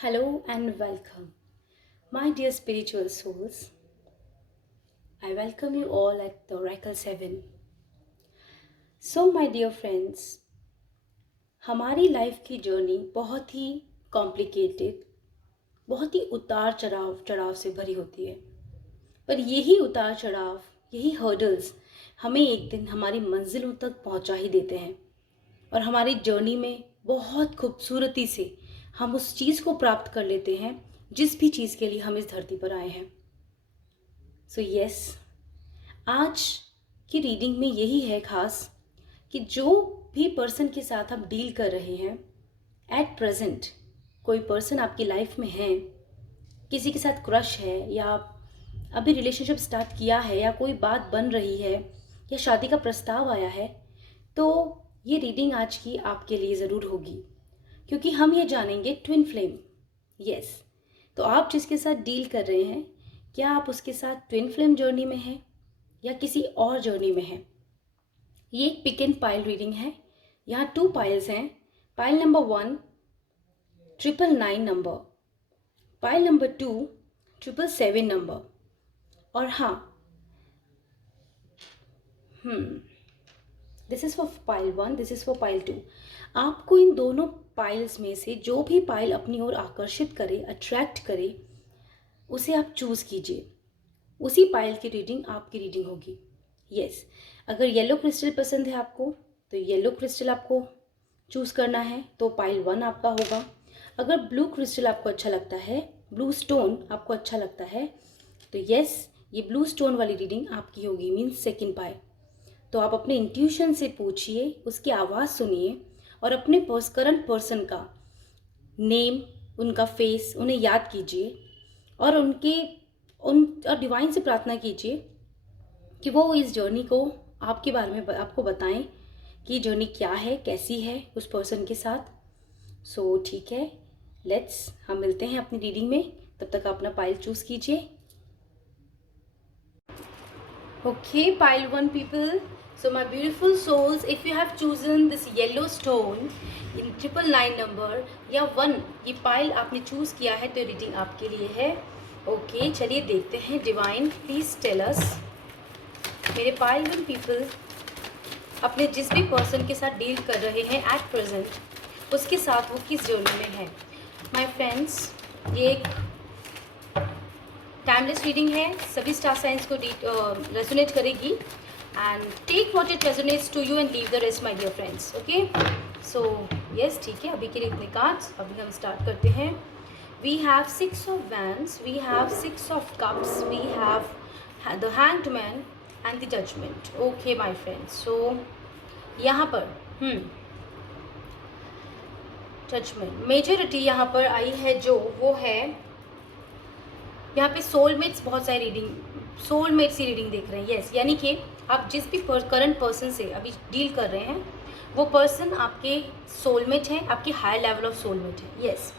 Hello and welcome, my dear spiritual souls. I welcome you all at the Oracle 7. So, my dear friends, हमारी life की journey बहुत ही complicated, बहुत ही उतार चढ़ाव से भरी होती है। पर यही उतार चढ़ाव, यही हर्डल्स हमें एक दिन हमारी मंजिलों तक पहुंचा ही देते हैं और हमारी जर्नी में बहुत खूबसूरती से हम उस चीज़ को प्राप्त कर लेते हैं जिस भी चीज़ के लिए हम इस धरती पर आए हैं। सो यस, आज की रीडिंग में यही है खास कि जो भी पर्सन के साथ आप डील कर रहे हैं एट प्रेजेंट, कोई पर्सन आपकी लाइफ में है, किसी के साथ क्रश है या अभी रिलेशनशिप स्टार्ट किया है या कोई बात बन रही है या शादी का प्रस्ताव आया है, तो ये रीडिंग आज की आपके लिए ज़रूर होगी क्योंकि हम ये जानेंगे ट्विन फ्लेम। यस, तो आप जिसके साथ डील कर रहे हैं, क्या आप उसके साथ ट्विन फ्लेम जर्नी में हैं या किसी और जर्नी में हैं? ये एक पिक एंड पाइल रीडिंग है। यहाँ 2 पाइल्स हैं। Pile number 1 999 number, pile number 2 777 number. और हाँ, this is for pile 1, this is for pile 2। आपको इन दोनों पाइल्स में से जो भी पाइल अपनी ओर आकर्षित करे, अट्रैक्ट करे, उसे आप चूज़ कीजिए। उसी पाइल की रीडिंग आपकी रीडिंग होगी। यस, अगर येलो क्रिस्टल पसंद है आपको तो येलो क्रिस्टल आपको चूज़ करना है, तो पाइल 1 आपका होगा। अगर ब्लू क्रिस्टल आपको अच्छा लगता है, ब्लू स्टोन आपको अच्छा लगता है, तो यस, ये ब्लू स्टोन वाली रीडिंग आपकी होगी, मीन्स सेकेंड पाइल। तो आप अपने इंट्यूशन से पूछिए, उसकी आवाज़ सुनिए और अपने करंट पर्सन का नेम, उनका फेस, उन्हें याद कीजिए और और डिवाइन से प्रार्थना कीजिए कि वो इस जर्नी को आपके बारे में आपको बताएं कि जर्नी क्या है, कैसी है उस पर्सन के साथ। सो ठीक है, हम मिलते हैं अपनी रीडिंग में। तब तक आप अपना पाइल चूज़ कीजिए। Okay, pile 1 people. So my beautiful souls, if you have chosen this yellow stone in 999 number या 1, ये पाइल आपने चूज़ किया है तो रीडिंग आपके लिए है। ओके, चलिए देखते हैं। डिवाइन प्लीज टेल अस, मेरे पाइल 1 पीपल अपने जिस भी पर्सन के साथ डील कर रहे हैं एट प्रेजेंट, उसके साथ वो किस जर्नी में है। माय फ्रेंड्स, ये एक टाइमलेस रीडिंग है, सभी स्टार साइंस को रेजोनेट करेगी। And take what it resonates to you and leave the rest my dear friends. Okay, so yes, ठीक है, अभी के लिए इतने कार्ड्स। अभी हम स्टार्ट करते हैं। We have 6 of wands, we have 6 of cups, we have the hanged man and the judgement. Okay my friends, so यहाँ पर जजमेंट मेजोरिटी यहाँ पर आई है, जो वो है यहाँ पे सोलमेट्स, बहुत सारी रीडिंग सोलमेट्स की रीडिंग देख रहे हैं। यस, यानी कि आप जिस भी करंट पर्सन से अभी डील कर रहे हैं, वो पर्सन आपके सोलमेट है, आपकी हायर लेवल ऑफ सोलमेट है। यस,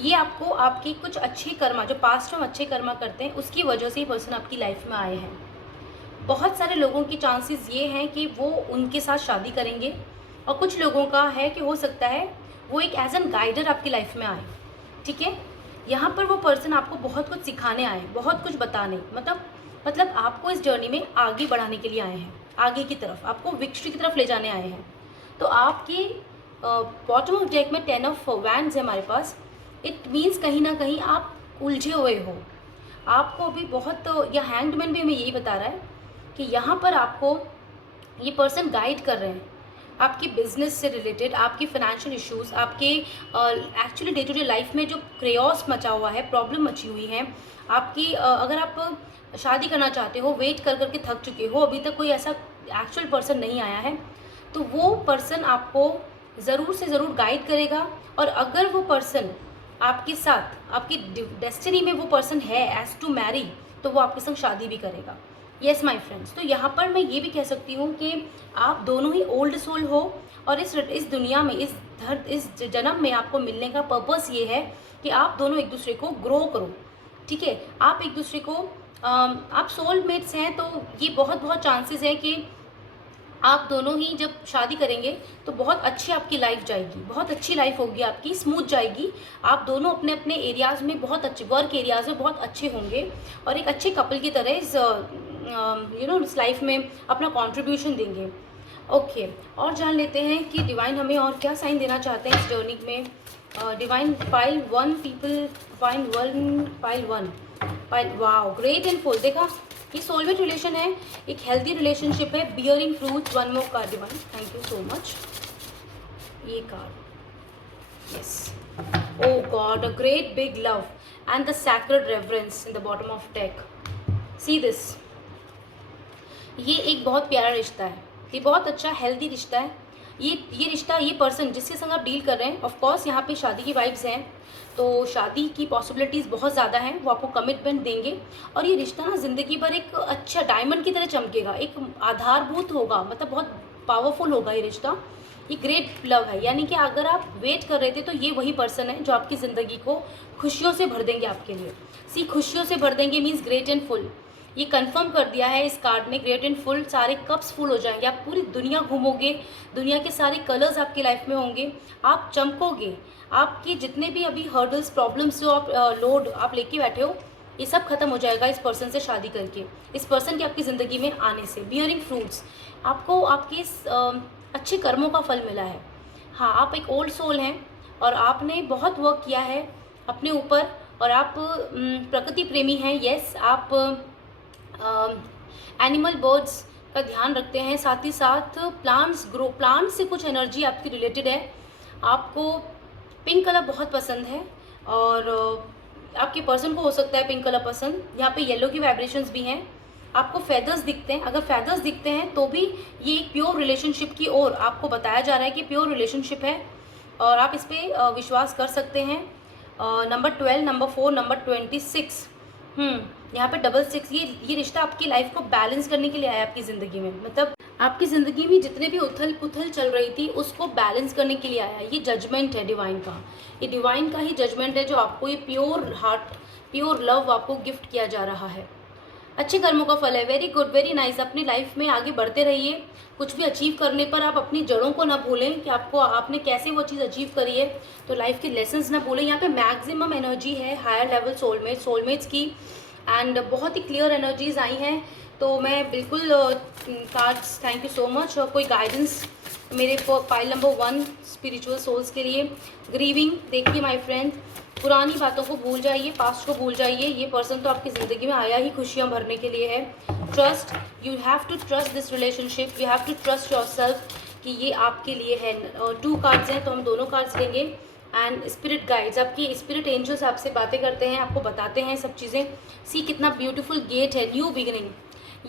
ये आपको आपकी कुछ अच्छे कर्मा, जो पास्ट में हम अच्छे कर्मा करते हैं, उसकी वजह से ही पर्सन आपकी लाइफ में आए हैं। बहुत सारे लोगों की चांसेस ये हैं कि वो उनके साथ शादी करेंगे और कुछ लोगों का है कि हो सकता है वो एक एज एन गाइडर आपकी लाइफ में आए। ठीक है, यहाँ पर वो पर्सन आपको बहुत कुछ सिखाने आए, बहुत कुछ बताने, मतलब आपको इस जर्नी में आगे बढ़ाने के लिए आए हैं, आगे की तरफ, आपको विक्ट्री की तरफ ले जाने आए हैं। तो आपकी बॉटम ऑफ डेक में 10 ऑफ वैंड्स है हमारे पास। इट मीन्स कहीं ना कहीं आप उलझे हुए हो, आपको अभी बहुत, या हैंगमैन भी हमें यही बता रहा है कि यहाँ पर आपको ये पर्सन गाइड कर रहे हैं आपके बिजनेस से रिलेटेड, आपके फाइनेंशियल इश्यूज, आपके actually day to day life में जो क्रेओस मचा हुआ है, प्रॉब्लम मची हुई है आपकी। अगर आप शादी करना चाहते हो, वेट कर करके थक चुके हो, अभी तक कोई ऐसा एक्चुअल पर्सन नहीं आया है, तो वो पर्सन आपको ज़रूर से ज़रूर गाइड करेगा। और अगर वो पर्सन आपके साथ, आपकी डेस्टिनी में वो पर्सन है एज टू मैरी, तो वो आपके संग शादी भी करेगा। येस माय फ्रेंड्स, तो यहाँ पर मैं ये भी कह सकती हूँ कि आप दोनों ही ओल्ड सोल हो और इस दुनिया में, इस जन्म में आपको मिलने का पर्पस ये है कि आप दोनों एक दूसरे को ग्रो करो। ठीक है, आप एक दूसरे को, आप सोलमेट्स हैं, तो ये बहुत चांसेस है कि आप दोनों ही जब शादी करेंगे तो बहुत अच्छी आपकी लाइफ जाएगी, बहुत अच्छी लाइफ होगी आपकी, स्मूथ जाएगी। आप दोनों अपने अपने एरियाज़ में बहुत अच्छे, वर्क एरियाज़ में बहुत अच्छे होंगे और एक अच्छे कपल की तरह इस इस लाइफ में अपना कंट्रीब्यूशन देंगे। ओके, और जान लेते हैं कि डिवाइन हमें और क्या साइन देना चाहते हैं इस जर्नी में। Divine pile 1 people, pile 1 pile, wow great and full. देखा, ये सोलमेट रिलेशन है, एक हेल्दी रिलेशनशिप है, bearing fruits. 1 more card divine, thank you so much. ये card, yes, oh god, a great big love and the sacred reverence in the bottom of deck. See this, ये एक बहुत प्यारा रिश्ता है, ये बहुत अच्छा हेल्दी रिश्ता है। ये रिश्ता, ये पर्सन जिसके संग आप डील कर रहे हैं, ऑफ कोर्स यहाँ पे शादी की वाइब्स हैं, तो शादी की पॉसिबिलिटीज़ बहुत ज़्यादा हैं, वो आपको कमिटमेंट देंगे। और ये रिश्ता ना ज़िंदगी भर एक अच्छा डायमंड की तरह चमकेगा, एक आधारभूत होगा, मतलब बहुत पावरफुल होगा ये रिश्ता। ये ग्रेट लव है, यानी कि अगर आप वेट कर रहे थे तो ये वही पर्सन है जो आपकी ज़िंदगी को खुशियों से भर देंगे आपके लिए। सी, खुशियों से भर देंगे मीन्स ग्रेट एंड फुल। ये कंफर्म कर दिया है इस कार्ड में, ग्रेट एंड फुल, सारे कप्स फुल हो जाएंगे, आप पूरी दुनिया घूमोगे, दुनिया के सारे कलर्स आपकी लाइफ में होंगे, आप चमकोगे। आपके जितने भी अभी हर्डल्स, प्रॉब्लम्स जो आप लोड आप लेके बैठे हो, ये सब खत्म हो जाएगा इस पर्सन से शादी करके, इस पर्सन के आपकी ज़िंदगी में आने से। बियरिंग फ्रूट्स, आपको आपके इस अच्छे कर्मों का फल मिला है। हाँ, आप एक ओल्ड सोल हैं और आपने बहुत वर्क किया है अपने ऊपर, और आप प्रकृति प्रेमी हैं। येस, आप एनिमल बर्ड्स का ध्यान रखते हैं, साथ ही साथ प्लांट्स से कुछ एनर्जी आपकी रिलेटेड है। आपको पिंक कलर बहुत पसंद है और आपके पर्सन को हो सकता है पिंक कलर पसंद। यहाँ पे येलो की वाइब्रेशंस भी हैं। आपको फेदर्स दिखते हैं, अगर फेदर्स दिखते हैं तो भी ये एक प्योर रिलेशनशिप की ओर आपको बताया जा रहा है कि प्योर रिलेशनशिप है और आप इस पर विश्वास कर सकते हैं। नंबर 12, नंबर 4, नंबर 26, यहाँ पे डबल 6, ये रिश्ता आपकी लाइफ को बैलेंस करने के लिए आया आपकी ज़िंदगी में, मतलब आपकी ज़िंदगी में जितने भी उथल पुथल चल रही थी उसको बैलेंस करने के लिए आया। ये जजमेंट है डिवाइन का, ये डिवाइन का ही जजमेंट है जो आपको ये प्योर हार्ट, प्योर लव आपको गिफ्ट किया जा रहा है। अच्छे कर्मों का फल है। Very good, very nice. अपनी लाइफ में आगे बढ़ते रहिए। कुछ भी अचीव करने पर आप अपनी जड़ों को ना भूलें कि आपने कैसे वो चीज़ अचीव करी है, तो लाइफ के लेसन्स ना भूलें। यहाँ पे मैक्सिमम एनर्जी है हायर लेवल सोलमेट्स की, एंड बहुत ही क्लियर एनर्जीज आई हैं। तो मैं बिल्कुल cards, thank you so much. और कोई गाइडेंस मेरे पाइल नंबर 1 स्पिरिचुअल सोल्स के लिए। ग्रीविंग, देखिए माय फ्रेंड, पुरानी बातों को भूल जाइए, पास्ट को भूल जाइए। ये पर्सन तो आपकी ज़िंदगी में आया ही खुशियाँ भरने के लिए है। Trust, you have to trust this relationship, you have to trust yourself कि ये आपके लिए है। 2 कार्ड्स हैं तो हम दोनों कार्ड्स लेंगे। एंड स्पिरिट गाइड्स, आपकी स्पिरिट एंजल्स आपसे बातें करते हैं, आपको बताते हैं सब चीज़ें। सी, कितना ब्यूटीफुल गेट है, न्यू बिगिनिंग।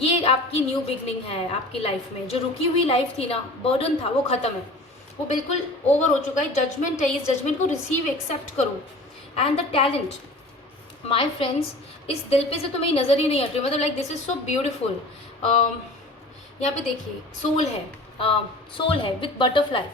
ये आपकी न्यू बिगिनिंग है आपकी लाइफ में। जो रुकी हुई लाइफ थी ना, बर्डन था, वो ख़त्म है, वो बिल्कुल ओवर हो चुका है। जजमेंट है, इस जजमेंट को रिसीव, एक्सेप्ट करो। And the talent, my friends, इस दिल पे से तो मेरी नज़र ही नहीं हट रही, मतलब like this is so beautiful. यहाँ पे देखिए सोल है विथ बटरफ्लाई,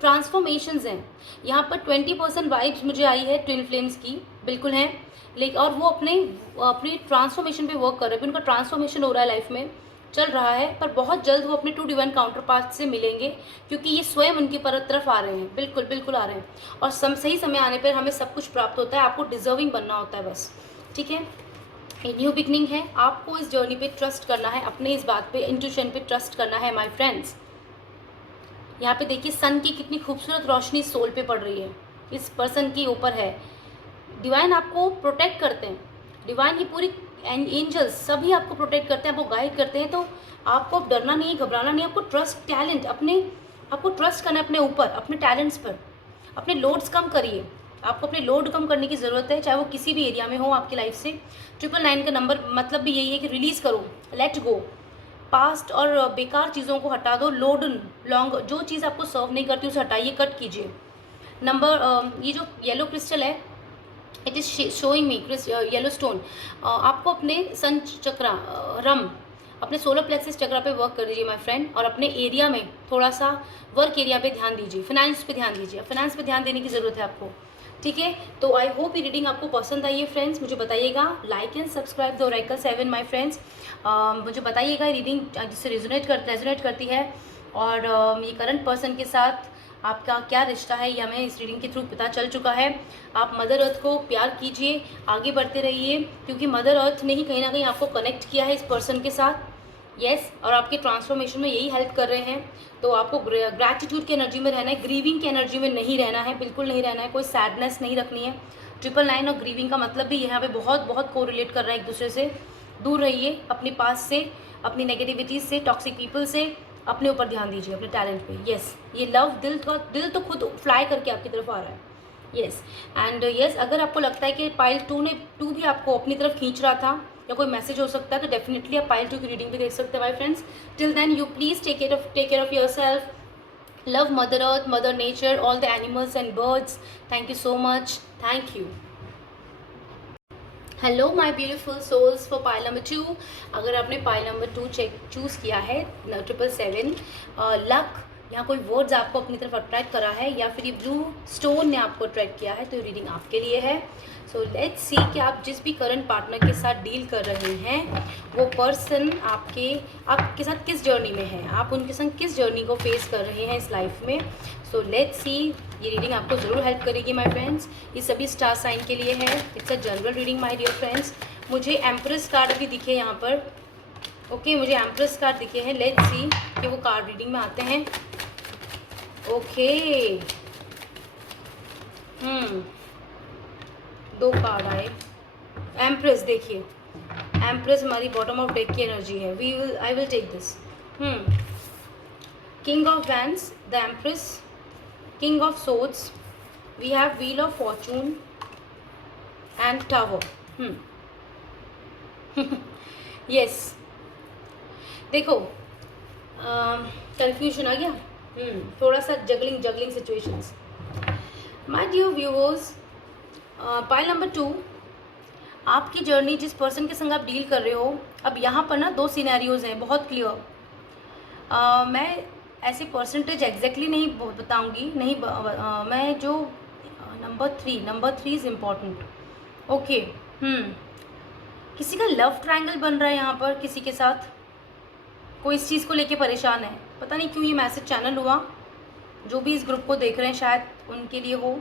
ट्रांसफॉर्मेशंस हैं यहाँ पर। 20% वाइब्स मुझे आई है ट्विन फ्लेम्स की, बिल्कुल हैं। लेकिन और वो अपने ट्रांसफॉर्मेशन पे वर्क कर रहे हैं, उनका ट्रांसफॉर्मेशन हो रहा है, लाइफ में चल रहा है। पर बहुत जल्द वो अपने 2 डिवाइन काउंटर पार्ट से मिलेंगे, क्योंकि ये स्वयं उनकी तरफ आ रहे हैं, बिल्कुल बिल्कुल आ रहे हैं। और सही समय आने पर हमें सब कुछ प्राप्त होता है, आपको डिजर्विंग बनना होता है बस, ठीक है। ये न्यू बिगनिंग है, आपको इस जर्नी पे ट्रस्ट करना है, अपने इस बात पे, इंट्यूशन पे ट्रस्ट करना है माय फ्रेंड्स। यहाँ पे देखिए सन की कितनी खूबसूरत रोशनी सोल पे पड़ रही है, इस पर्सन के ऊपर है। डिवाइन आपको प्रोटेक्ट करते हैं, डिवाइन की पूरी एंजल्स सभी आपको प्रोटेक्ट करते हैं, आपको गाइड करते हैं। तो आपको डरना नहीं है, घबराना नहीं है, आपको ट्रस्ट टैलेंट आपको ट्रस्ट करना है अपने ऊपर, अपने टैलेंट्स पर। अपने लोड्स कम करिए, आपको अपने लोड कम करने की ज़रूरत है, चाहे वो किसी भी एरिया में हो आपकी लाइफ से। 999 का नंबर मतलब भी यही है कि रिलीज़ करो, लेट गो। पास्ट और बेकार चीज़ों को हटा दो, लॉन्ग जो चीज़ आपको सर्व नहीं करती उसे हटाइए, कट कीजिए। नंबर ये जो येलो क्रिस्टल है, it is showing me yellow stone. आपको अपने सन चक्रा रम, अपने सोलर प्लेक्सिस चक्रा पे वर्क कर दीजिए माय फ्रेंड, और अपने एरिया में थोड़ा सा वर्क एरिया पे ध्यान दीजिए, फाइनेंस पे ध्यान दीजिए, फाइनेंस पे ध्यान देने की ज़रूरत है आपको, ठीक है। तो आई होप ये रीडिंग आपको पसंद आई है फ्रेंड्स। मुझे बताइएगा, like and subscribe the oracle 7 my friends. मुझे बताइएगा रीडिंग जिससे रेजोनेट करती है और ये करंट पर्सन के साथ आपका क्या रिश्ता है ये हमें इस रीडिंग के थ्रू पता चल चुका है। आप मदर अर्थ को प्यार कीजिए, आगे बढ़ते रहिए, क्योंकि मदर अर्थ ने ही कहीं ना कहीं आपको कनेक्ट किया है इस पर्सन के साथ। यस, और आपके ट्रांसफॉर्मेशन में यही हेल्प कर रहे हैं। तो आपको ग्रैटिट्यूड की एनर्जी में रहना है, ग्रीविंग की एनर्जी में नहीं रहना है, बिल्कुल नहीं रहना है, कोई सैडनेस नहीं रखनी है। 999 और ग्रीविंग का मतलब भी यहाँ पे बहुत बहुत कोरिलेट कर रहा है एक दूसरे से। दूर रहिए अपने पास से, अपनी नेगेटिविटीज से, टॉक्सिक पीपल से, अपने ऊपर ध्यान दीजिए, अपने टैलेंट पे। यस, ये लव दिल तो खुद फ्लाई करके आपकी तरफ आ रहा है। यस एंड यस, अगर आपको लगता है कि पाइल 2 भी आपको अपनी तरफ खींच रहा था या कोई मैसेज हो सकता है, तो डेफिनेटली आप पाइल 2 की रीडिंग भी देख सकते हैं my friends. Till then you please take care of yourself, love mother earth, mother nature, all the animals and birds. Thank you so much, thank you. Hello my beautiful souls for pile number 2। अगर आपने pile number 2 choose किया है 777 luck, यहाँ कोई words आपको अपनी तरफ attract करा है या फिर ये ब्लू स्टोन ने आपको अट्रैक्ट किया है, तो ये रीडिंग आपके लिए है। सो लेट्स सी कि आप जिस भी करंट पार्टनर के साथ डील कर रहे हैं वो पर्सन आपके साथ किस जर्नी में है, आप उनके संग किस जर्नी को फेस कर रहे हैं इस लाइफ में। सो लेट्स सी, ये रीडिंग आपको ज़रूर हेल्प करेगी माय फ्रेंड्स। ये सभी स्टार साइन के लिए है, it's a general reading my dear friends. मुझे एम्प्रेस कार्ड भी दिखे यहाँ पर। ओके, मुझे एम्प्रेस कार्ड दिखे हैं। लेट्स सी कि वो कार्ड रीडिंग में आते हैं। ओके, 2 कार्ड आए। एम्प्रेस, देखिए एम्प्रेस हमारी बॉटम ऑफ डेक की एनर्जी है। I will take this. King of wands, the empress, king of swords, we have wheel of fortune and tower. Yes, देखो कंफ्यूजन आ गया, थोड़ा सा juggling situations. My dear viewers, pile number 2, आपकी journey जिस person के संग आप डील कर रहे हो, अब यहाँ पर ना 2 सिनेरियोज हैं बहुत क्लियर। मैं ऐसे परसेंटेज एग्जैक्टली नहीं बताऊंगी, नहीं मैं जो नंबर 3 इज़ इम्पॉर्टेंट। ओके, किसी का लव ट्रायंगल बन रहा है यहाँ पर किसी के साथ, कोई इस चीज़ को लेके परेशान है। पता नहीं क्यों ये मैसेज चैनल हुआ, जो भी इस ग्रुप को देख रहे हैं शायद उनके लिए हो।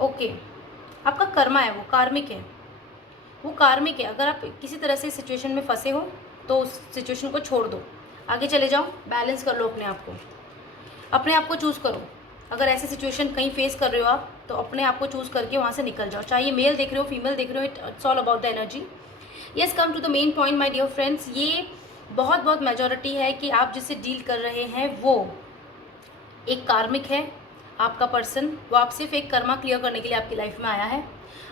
ओके, आपका कर्मा है, वो कार्मिक है, वो कार्मिक है। अगर आप किसी तरह से सिचुएशन में फंसे हो तो उस सिचुएशन को छोड़ दो, आगे चले जाओ, बैलेंस कर लो अपने आप को चूज़ करो। अगर ऐसी सिचुएशन कहीं फेस कर रहे हो आप, तो अपने आप को चूज़ करके वहाँ से निकल जाओ। चाहे मेल देख रहे हो, फीमेल देख रहे हो, it's all about the energy. Yes, come to the main point my dear friends. ये बहुत मेजॉरिटी है कि आप जिससे डील कर रहे हैं वो एक कार्मिक है। आपका पर्सन वो आप सिर्फ एक कर्मा क्लियर करने के लिए आपकी लाइफ में आया है,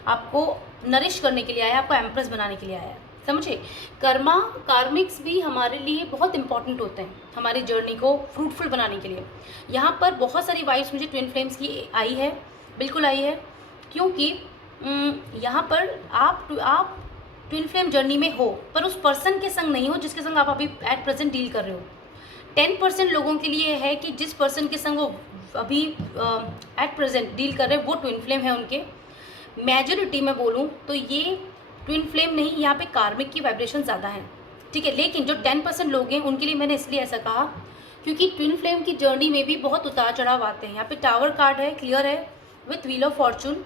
आपको नरिश करने के लिए आया है, आपको एम्प्रेस बनाने के लिए आया है। समझे, कार्मिक्स भी हमारे लिए बहुत इंपॉर्टेंट होते हैं हमारी जर्नी को फ्रूटफुल बनाने के लिए। यहाँ पर बहुत सारी वाइब्स मुझे ट्विन फ्लेम्स की आई है, बिल्कुल आई है, क्योंकि यहाँ पर आप ट्विन फ्लेम जर्नी में हो पर उस पर्सन के संग नहीं हो जिसके संग आप अभी एट प्रेजेंट डील कर रहे हो। 10% लोगों के लिए है कि जिस पर्सन के संग वो अभी एट प्रेजेंट डील कर रहे हैं वो ट्विन फ्लेम है उनके। मेजॉरिटी में बोलूँ तो ये ट्विन फ्लेम नहीं, यहाँ पे कार्मिक की वाइब्रेशन ज़्यादा है, ठीक है। लेकिन जो 10% लोग हैं उनके लिए मैंने इसलिए ऐसा कहा क्योंकि ट्विन फ्लेम की जर्नी में भी बहुत उतार चढ़ाव आते हैं। यहाँ पे टावर कार्ड है, क्लियर है, with wheel of Fortune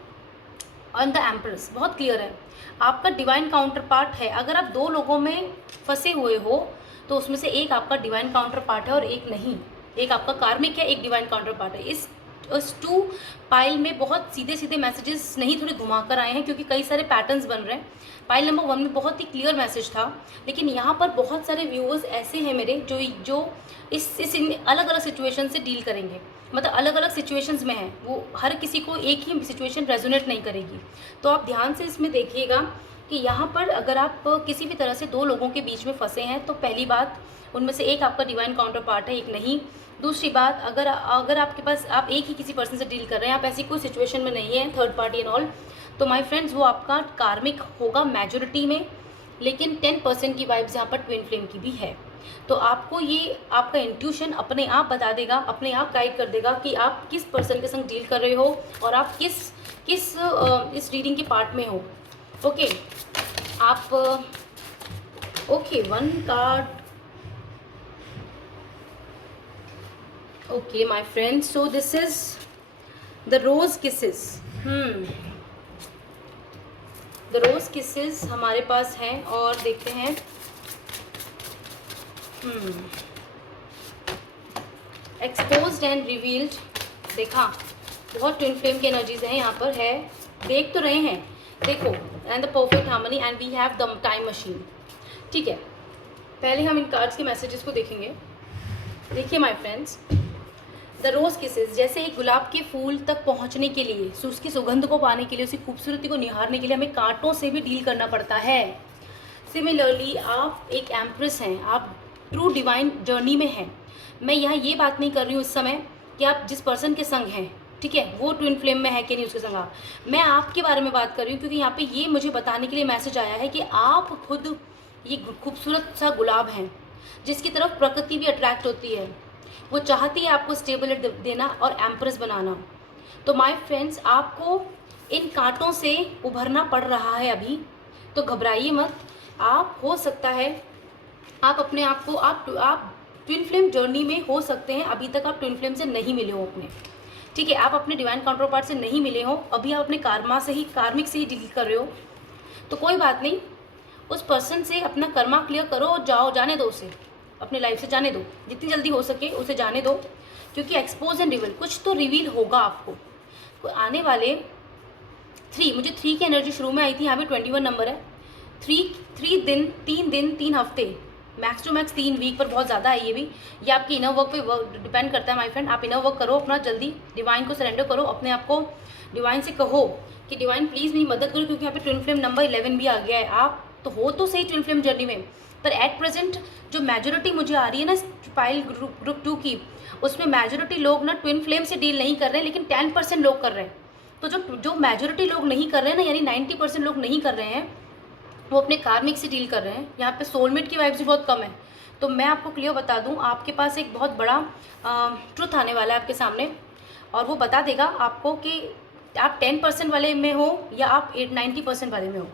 on the empress, बहुत क्लियर है। आपका डिवाइन काउंटर पार्ट है। अगर आप 2 लोगों में फंसे हुए हो तो उसमें से एक आपका डिवाइन काउंटर पार्ट है और एक नहीं, एक आपका कार्मिक है, एक डिवाइन काउंटर पार्ट है। इस 2 पाइल में बहुत सीधे मैसेजेस नहीं, थोड़े घुमाकर आए हैं क्योंकि कई सारे पैटर्न्स बन रहे हैं। पाइल नंबर 1 में बहुत ही क्लियर मैसेज था, लेकिन यहाँ पर बहुत सारे व्यूअर्स ऐसे हैं मेरे जो इस अलग अलग सिचुएशन से डील करेंगे, मतलब अलग अलग सिचुएशंस में हैं। वो हर किसी को एक ही सिचुएशन रेजोनेट नहीं करेगी। तो आप ध्यान से इसमें देखिएगा कि यहाँ पर अगर आप किसी भी तरह से 2 लोगों के बीच में फंसे हैं तो पहली बात, उनमें से एक आपका डिवाइन काउंटर पार्ट है, एक नहीं। दूसरी बात, अगर आपके पास आप एक ही किसी पर्सन से डील कर रहे हैं, आप ऐसी कोई सिचुएशन में नहीं है, थर्ड पार्टी एंड ऑल, तो माय फ्रेंड्स वो आपका कार्मिक होगा मेजॉरिटी में, लेकिन 10% की वाइब्स यहाँ पर ट्विन फ्लेम की भी है। तो आपको ये आपका इंट्यूशन अपने आप बता देगा, अपने आप गाइड कर देगा कि आप किस पर्सन के संग डील कर रहे हो और आप किस इस रीडिंग के पार्ट में हो। ओके, आप okay 1 card, okay my friends, so this is the rose kisses. The rose kisses हमारे पास हैं और देखते हैं। एक्सपोज्ड एंड रिवील्ड, देखा बहुत ट्विन फ्लेम की एनर्जीज हैं यहाँ पर, है देख तो रहे हैं, देखो and the perfect harmony and we have the time machine. ठीक है, पहले हम इन कार्ड्स के मैसेजेस को देखेंगे। देखिए my friends, the rose kisses, जैसे एक गुलाब के फूल तक पहुंचने के लिए, उसकी सुगंध को पाने के लिए, उसकी खूबसूरती को निहारने के लिए हमें कांटों से भी डील करना पड़ता है। सिमिलरली आप एक एम्प्रेस हैं, आप ट्रू डिवाइन जर्नी में हैं। मैं यहाँ ये बात नहीं कर रही हूँ इस समय कि आप जिस पर्सन के संग हैं, ठीक है, वो ट्विन फ्लेम में है कि नहीं उसके संग आप, मैं आपके बारे में बात कर रही हूँ, क्योंकि यहाँ पे ये मुझे बताने के लिए मैसेज आया है कि आप खुद ये खूबसूरत सा गुलाब हैं जिसकी तरफ प्रकृति भी अट्रैक्ट होती है। वो चाहती है आपको स्टेबिलिटी देना और एम्प्रेस बनाना। तो माय फ्रेंड्स, आपको इन कांटों से उभरना पड़ रहा है अभी, तो घबराइए मत। आप हो सकता है आप अपने आप को आप ट्विन फ्लेम जर्नी में हो सकते हैं, अभी तक आप ट्विन फ्लेम से नहीं मिले हो अपने, ठीक है, आप अपने डिवाइन काउंटर पार्ट से नहीं मिले हो, अभी आप अपने कार्मिक से ही डील कर रहे हो। तो कोई बात नहीं, उस पर्सन से अपना कर्मा क्लियर करो और जाओ, जाने दो उसे, अपनी लाइफ से जाने दो, जितनी जल्दी हो सके उसे जाने दो, क्योंकि एक्सपोज एंड रिवील, कुछ तो रिवील होगा आपको। तो आने वाले 3 की एनर्जी शुरू में आई थी, यहाँ पे 21 नंबर है। 3 दिन 3 हफ्ते, मैक्स टू मैक्स 3 वीक, पर बहुत ज़्यादा है ये आपकी इनर वर्क पे डिपेंड करता है माय फ्रेंड। आप इनर वर्क करो अपना, जल्दी डिवाइन को सरेंडर करो, अपने आप को डिवाइन से कहो कि डिवाइन प्लीज़ मेरी मदद करो, क्योंकि यहाँ पे ट्विन फ्लेम नंबर 11 भी आ गया है। आप तो हो तो सही ट्विन फ्लेम जर्नी में, पर एट प्रेजेंट जो मेजोरिटी मुझे आ रही है ना पाइल ग्रुप 2 की, उसमें मेजोरिटी लोग ना ट्विन फ्लेम से डील नहीं कर रहे हैं, लेकिन 10% लोग कर रहे हैं। तो जो मेजोरिटी लोग नहीं कर रहे हैं ना, यानी 90% लोग नहीं कर रहे हैं, वो अपने कार्मिक से डील कर रहे हैं। यहाँ पे सोलमेट की वाइब्स भी बहुत कम है। तो मैं आपको क्लियर बता दूँ, आपके पास एक बहुत बड़ा ट्रुथ आने वाला है आपके सामने, और वो बता देगा आपको कि आप 10% वाले में हो या आप 90% वाले में हो।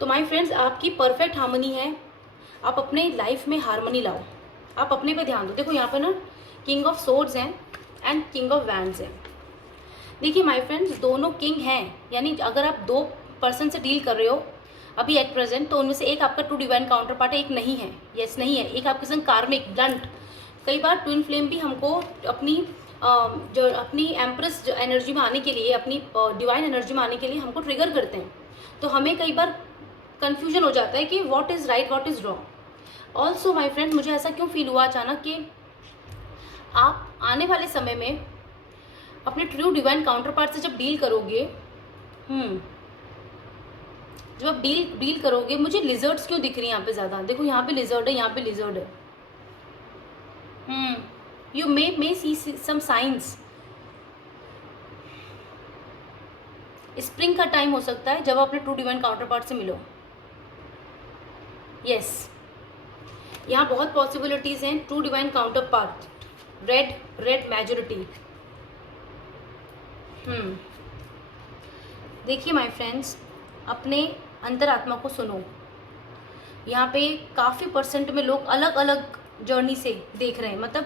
तो माय फ्रेंड्स, आपकी परफेक्ट हार्मनी है, आप अपने लाइफ में हार्मनी लाओ, आप अपने पे ध्यान दो। देखो यहाँ पर ना किंग ऑफ सोर्ड्स हैं एंड किंग ऑफ वैंड्स हैं। देखिए माय फ्रेंड्स, दोनों किंग हैं, यानी अगर आप 2 पर्सन से डील कर रहे हो अभी एट प्रेजेंट, तो उनमें से एक आपका ट्रू डिवाइन काउंटर पार्ट है, एक नहीं है, यस नहीं है, एक आपके संग कार्मिक ब्लंट। कई बार ट्विन फ्लेम भी हमको अपनी एम्प्रेस एनर्जी में आने के लिए, अपनी डिवाइन एनर्जी में आने के लिए हमको ट्रिगर करते हैं। तो हमें कई बार कन्फ्यूजन हो जाता है कि what is right what is wrong. Also my friend, मुझे ऐसा क्यों फील हुआ अचानक कि आप आने वाले समय में अपने ट्रू डिवाइन काउंटर पार्ट से जब डील करोगे, जब आप डील करोगे, मुझे लिजर्ड्स क्यों दिख रही है यहाँ पे ज़्यादा, देखो यहाँ पे लिजर्ड है, यहाँ पे लिजर्ड है। You may see some signs, spring का टाइम हो सकता है जब आप अपने ट्रू डिवाइन काउंटर पार्ट से मिलो। यस, यहाँ बहुत पॉसिबिलिटीज़ हैं। True divine counter part, red majority. देखिए माय फ्रेंड्स, अपने अंतरात्मा को सुनो। यहाँ पे काफ़ी परसेंट में लोग अलग अलग जर्नी से देख रहे हैं, मतलब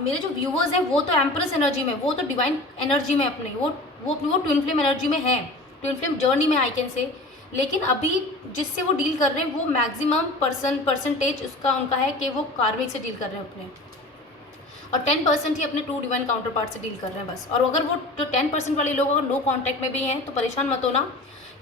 मेरे जो व्यूवर्स हैं वो तो एम्प्रेस एनर्जी में, वो तो डिवाइन एनर्जी में अपने, वो ट्विन फ्लेम एनर्जी में है, ट्विन फ्लेम जर्नी में आई कैन से। लेकिन अभी जिससे वो डील कर रहे हैं वो मैक्सिमम परसेंटेज उनका है कि वो कार्मिक से डील कर रहे हैं अपने, और 10% ही अपने ट्रू डिवाइन काउंटर पार्ट से डील कर रहे हैं बस। और अगर वो जो 10% वाले लोग अगर लो कॉन्टैक्ट में भी हैं तो परेशान मत होना,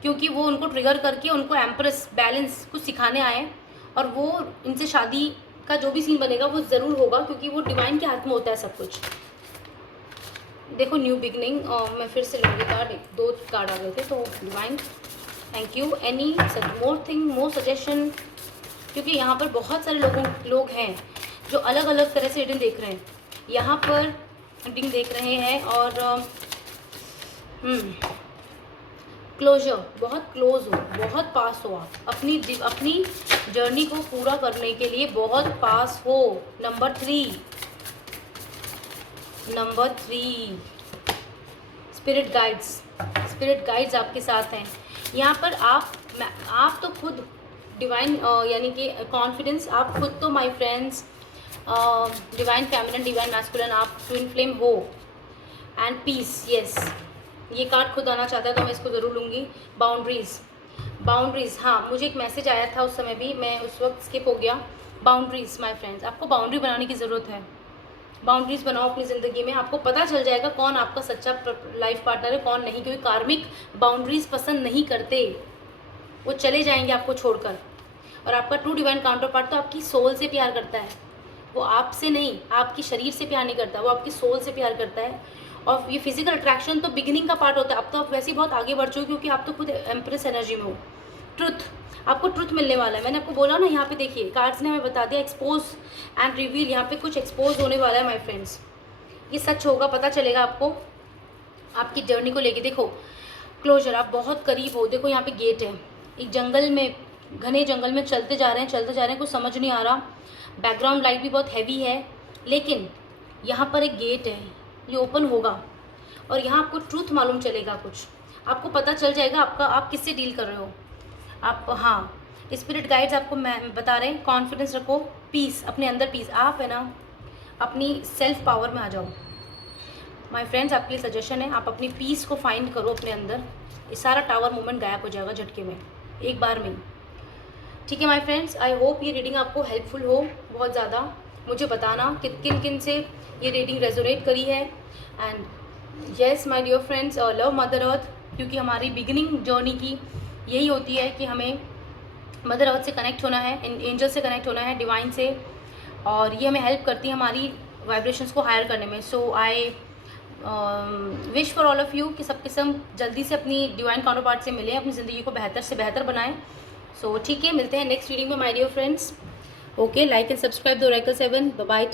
क्योंकि वो उनको ट्रिगर करके उनको एम्प्रेस बैलेंस कुछ सिखाने आए, और वो इनसे शादी का जो भी सीन बनेगा वो ज़रूर होगा, क्योंकि वो डिवाइन के हाथ में होता है सब कुछ। देखो न्यू बिगनिंग, मैं फिर से लूँगी कार्ड, 2 कार्ड आ गए थे, तो divine thank you. Any more thing, more suggestion, क्योंकि यहाँ पर बहुत सारे लोग हैं जो अलग अलग तरह से रीडिंग देख रहे हैं, यहाँ पर रीडिंग देख रहे हैं, और क्लोजर, बहुत क्लोज हो, बहुत पास हो, आप अपनी जर्नी को पूरा करने के लिए बहुत पास हो। नंबर 3 स्पिरिट गाइड्स आपके साथ हैं। यहाँ पर आप तो खुद डिवाइन, यानी कि कॉन्फिडेंस, आप खुद तो my friends divine feminine, divine masculine, आप ट्विन फ्लेम हो, एंड पीस, यस, ये कार्ड खुद आना चाहता है तो मैं इसको ज़रूर लूँगी। बाउंड्रीज़, बाउंड्रीज़, हाँ मुझे एक मैसेज आया था उस समय भी, मैं उस वक्त स्किप हो गया। बाउंड्रीज़ माय फ्रेंड्स, आपको बाउंड्री बनाने की ज़रूरत है। बाउंड्रीज़ बनाओ अपनी ज़िंदगी में, आपको पता चल जाएगा कौन आपका सच्चा लाइफ पार्टनर है, कौन नहीं, क्योंकि कार्मिक बाउंड्रीज़ पसंद नहीं करते, वो चले जाएंगे आपको छोड़कर। और आपका ट्रू डिवाइन काउंटर पार्ट तो आपकी सोल से प्यार करता है, वो आपसे नहीं, आपके शरीर से प्यार नहीं करता, वो आपकी सोल से प्यार करता है। और ये फिजिकल अट्रैक्शन तो बिगिनिंग का पार्ट होता है। अब तो आप वैसे ही बहुत आगे बढ़ चुके, क्योंकि आप तो खुद एम्प्रेस एनर्जी में हो। ट्रुथ, आपको ट्रुथ मिलने वाला है। मैंने आपको बोला ना, यहाँ पे देखिए कार्ड्स ने हमें बता दिया, एक्सपोज एंड रिवील, यहाँ पे कुछ एक्सपोज होने वाला है माय फ्रेंड्स। ये सच होगा, पता चलेगा आपको आपकी जर्नी को लेके। देखो क्लोजर, आप बहुत करीब हो। देखो यहाँ पे गेट है, एक जंगल में, घने जंगल में चलते जा रहे हैं, कुछ समझ नहीं आ रहा, बैकग्राउंड लाइट भी बहुत हैवी है, लेकिन यहाँ पर एक गेट है, ये ओपन होगा और यहाँ आपको ट्रूथ मालूम चलेगा, कुछ आपको पता चल जाएगा आपका, आप किससे डील कर रहे हो आप। हाँ, स्पिरिट गाइड्स आपको मैं बता रहे हैं, कॉन्फिडेंस रखो, पीस, अपने अंदर पीस, आप है ना अपनी सेल्फ पावर में आ जाओ माय फ्रेंड्स। आपके लिए सजेशन है, आप अपनी पीस को फाइंड करो अपने अंदर, ये सारा टावर मूवमेंट गायब हो जाएगा झटके में, एक बार में। ठीक है माय फ्रेंड्स, आई होप ये रीडिंग आपको हेल्पफुल हो बहुत ज़्यादा। मुझे बताना कि किन किन से ये रीडिंग रेजोनेट करी है। And yes my dear friends, love mother earth, क्योंकि हमारी बिगिनिंग जर्नी की यही होती है कि हमें मदर अर्थ से कनेक्ट होना है, एंजल से कनेक्ट होना है, डिवाइन से, और ये हमें हेल्प करती है हमारी वाइब्रेशंस को हायर करने में। So I wish for all of you कि सबके सब जल्दी से अपनी डिवाइन काउंटर पार्ट से मिलें, अपनी ज़िंदगी को बेहतर से बेहतर बनाएं। सो ठीक है, मिलते हैं नेक्स्ट रीडिंग में my dear friends. Okay, like and subscribe the oracle 7, bye bye.